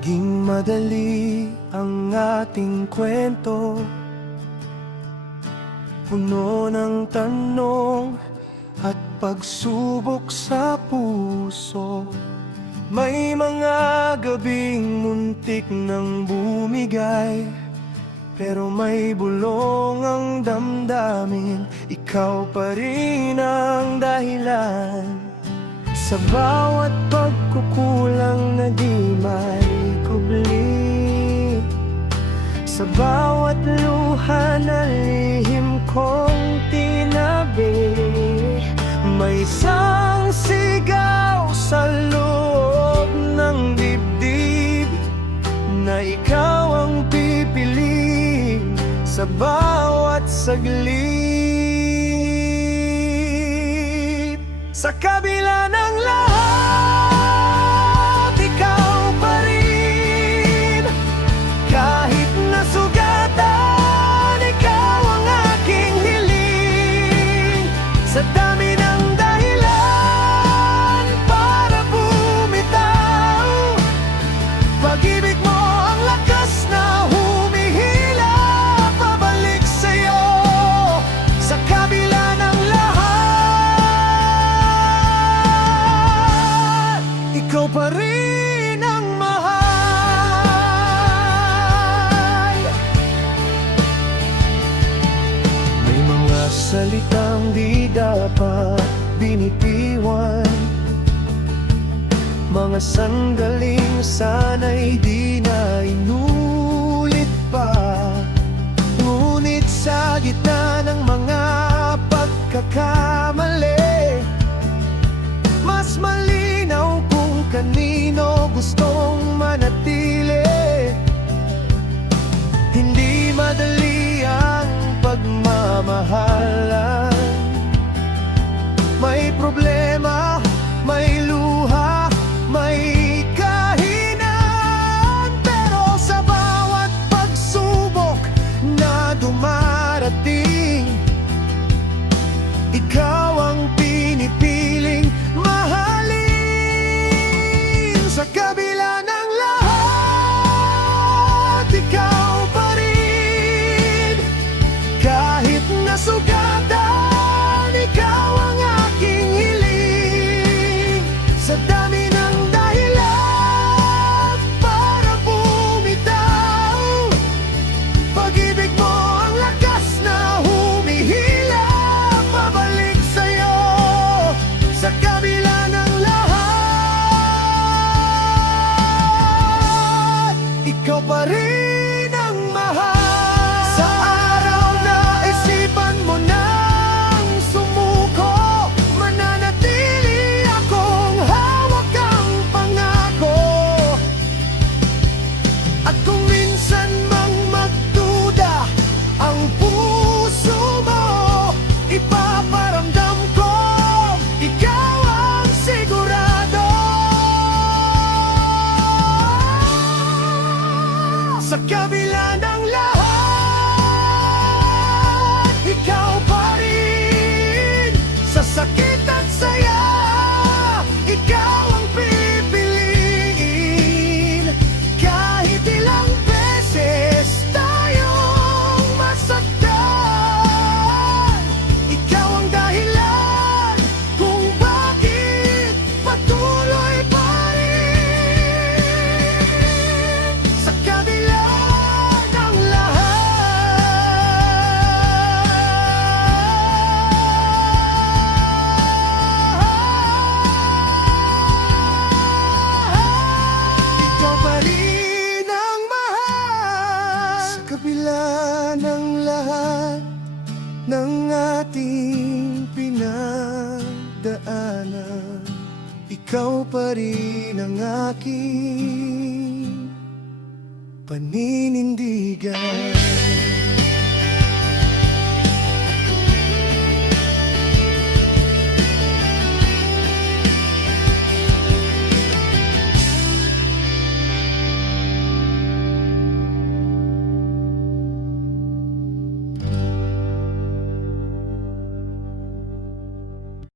Maging madali ang ating kwento, puno ng tanong at pagsubok sa puso. May mga gabing muntik nang bumigay, pero may bulong ang damdamin. Ikaw pa rin ang dahilan sa bawat pagkukulang na di may kubli, sa bawat luha na lihim kong tinabi. May isang sigaw sa loob ng dibdib na ikaw ang pipiliin sa bawat saglit. Sa kabila ng lahat, ikaw pa rin. Kahit nasugatan, ikaw ang aking hiling. Sa dami ng dahilan para bumitaw, pag-ibig mo ang lakas na humihila pabalik sa'yo. Sa kabila ng lahat, ikaw pa rin ang mahal. May mga salitang di dapat binitiwan, mga sandaling sana'y di na inulit pa. Ngunit sa gitna ng mga pagkakamali, mas malinaw kung kanino gustong manatili. Hindi madali ang pagmamahalan. May problema, may luha, may kahinaan, pero sa bawat pagsubok na dumarating, ikaw ang pinipiling mahalin. Sa kabila ng lahat, ikaw pa rin. Kahit nasugatan, ikaw ang aking hiling. Sa dami ng dahilan para bumitaw, pag-ibig mo ang lakas na humihila pabalik sa'yo. Sa kabila ng lahat, ikaw pa rin ang mahal. Sa araw na isipan mo nang sumuko, mananatili akong hawak ang pangako. At kung minsan mang magduda ang puso mo, ipaparamdam ko ikaw ang sigurado. Sa kabila ng lahat, ikaw pa rin. Sa sakit at saya, ikaw ang pipiliin. Kahit ilang beses tayong masaktan, ikaw ang dahilan kung bakit patuloy pa rin. Sa kabila ng lahat, ikaw pa rin ang mahal. Sa kabila ng lahat ng ating pinagdaanan, ikaw pa rin ang aking paninindigan.